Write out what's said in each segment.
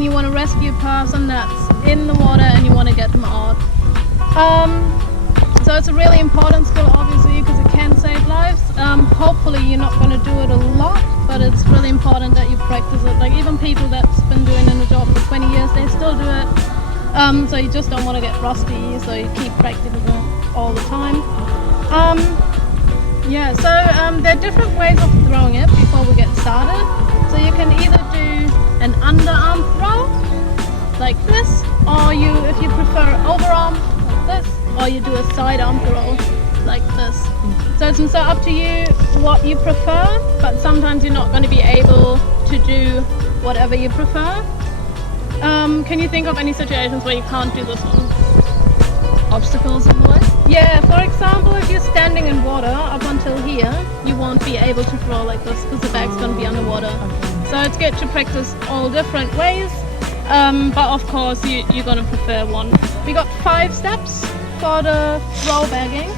when you want to rescue a person that's in the water and you want to get them out. So it's a really important skill, obviously, because it can save lives. Hopefully you're not going to do it a lot, but it's really important that you practice it. Like even people that's been doing in the job for 20 years, they still do it. So you just don't want to get rusty, so you keep practicing it all the time. Yeah, so there are different ways of throwing it before we get started. So you can either do an underarm throw, like this, or if you prefer overarm, like this, or you do a sidearm throw, like this. So it's up to you what you prefer, but sometimes you're not going to be able to do whatever you prefer. Can you think of any situations where you can't do this one? Obstacles in the way? Yeah, for example, if you're standing in water up until here, you won't be able to throw like this because the bag's going to be underwater. Okay. So it's good to practice all different ways, but of course you're going to prefer one. We got 5 steps for the throw bagging.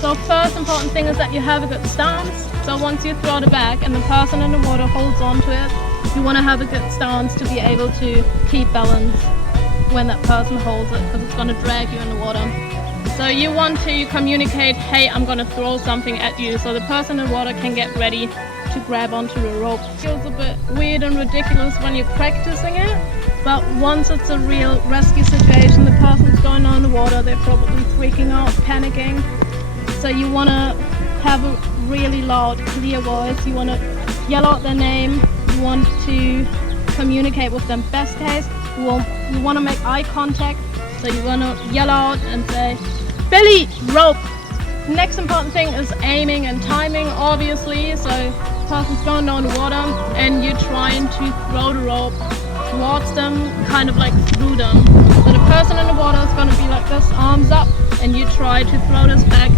So first important thing is that you have a good stance. So once you throw the bag and the person in the water holds on to it, you want to have a good stance to be able to keep balance when that person holds it, because it's going to drag you in the water. So you want to communicate, hey, I'm going to throw something at you, so the person in the water can get ready to grab onto the rope. It feels a bit weird and ridiculous when you're practicing it, but once it's a real rescue situation, the person's going on the water, they're probably freaking out, panicking. So you want to have a really loud, clear voice. You want to yell out their name. You want to communicate with them. Best case, you want to make eye contact. So you want to yell out and say, Billy, rope. Next important thing is aiming and timing, obviously. So the person's going down the water and you're trying to throw the rope towards them, kind of like through them. So the person in the water is going to be like this, arms up, and you try to throw this bag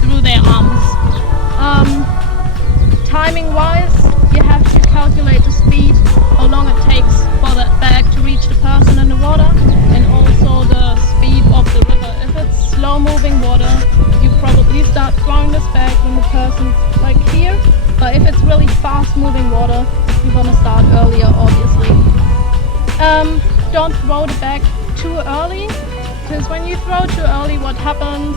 through their arms. Timing wise, you have to calculate the speed, how long it takes for that bag to reach the person in the water, and also the speed of the river. If it's slow moving water, you probably start throwing this bag when the person's like here, but if it's really fast moving water, you're gonna start earlier, obviously. Don't throw the bag too early, because when you throw too early, what happens,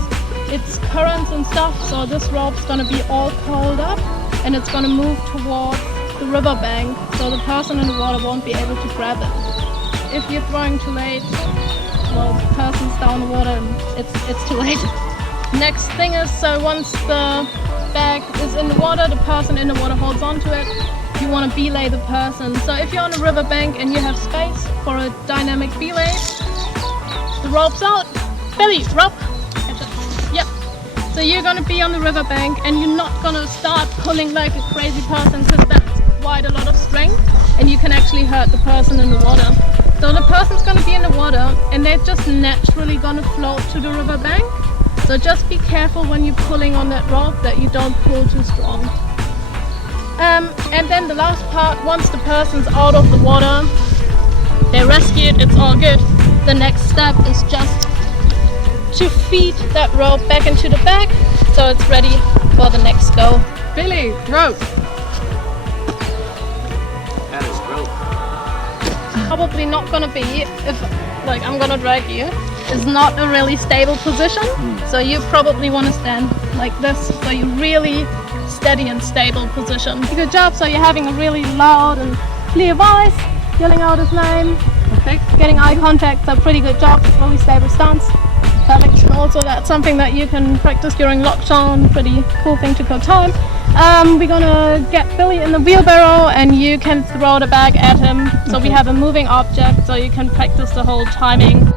it's currents and stuff, so this rope's going to be all curled up and it's going to move towards the river bank, so the person in the water won't be able to grab it. If you're throwing too late, well, the person's down the water and it's too late. Next thing is, so once the bag is in the water, the person in the water holds on to it, you want to belay the person. So if you're on a river bank and you have space for a dynamic belay, the rope's out, Billy, rope. Yep. So you're going to be on the riverbank and you're not going to start pulling like a crazy person, because that's quite a lot of strength and you can actually hurt the person in the water. So the person's going to be in the water and they're just naturally going to float to the riverbank. So just be careful when you're pulling on that rope that you don't pull too strong. And then the last part, once the person's out of the water, they're rescued, it's all good. The next step is just to feed that rope back into the bag so it's ready for the next go. Billy, rope. That is rope. Probably not gonna be, if like I'm gonna drag you, is not a really stable position. So you probably want to stand like this, so you're really steady and stable position. Good job. So you're having a really loud and clear voice, yelling out his name, Okay. getting eye contact, so pretty good job, really stable stance. Perfect. And also that's something that you can practice during lockdown, pretty cool thing to kill time. We're gonna get Billy in the wheelbarrow and you can throw the bag at him. So we have a moving object, so you can practice the whole timing.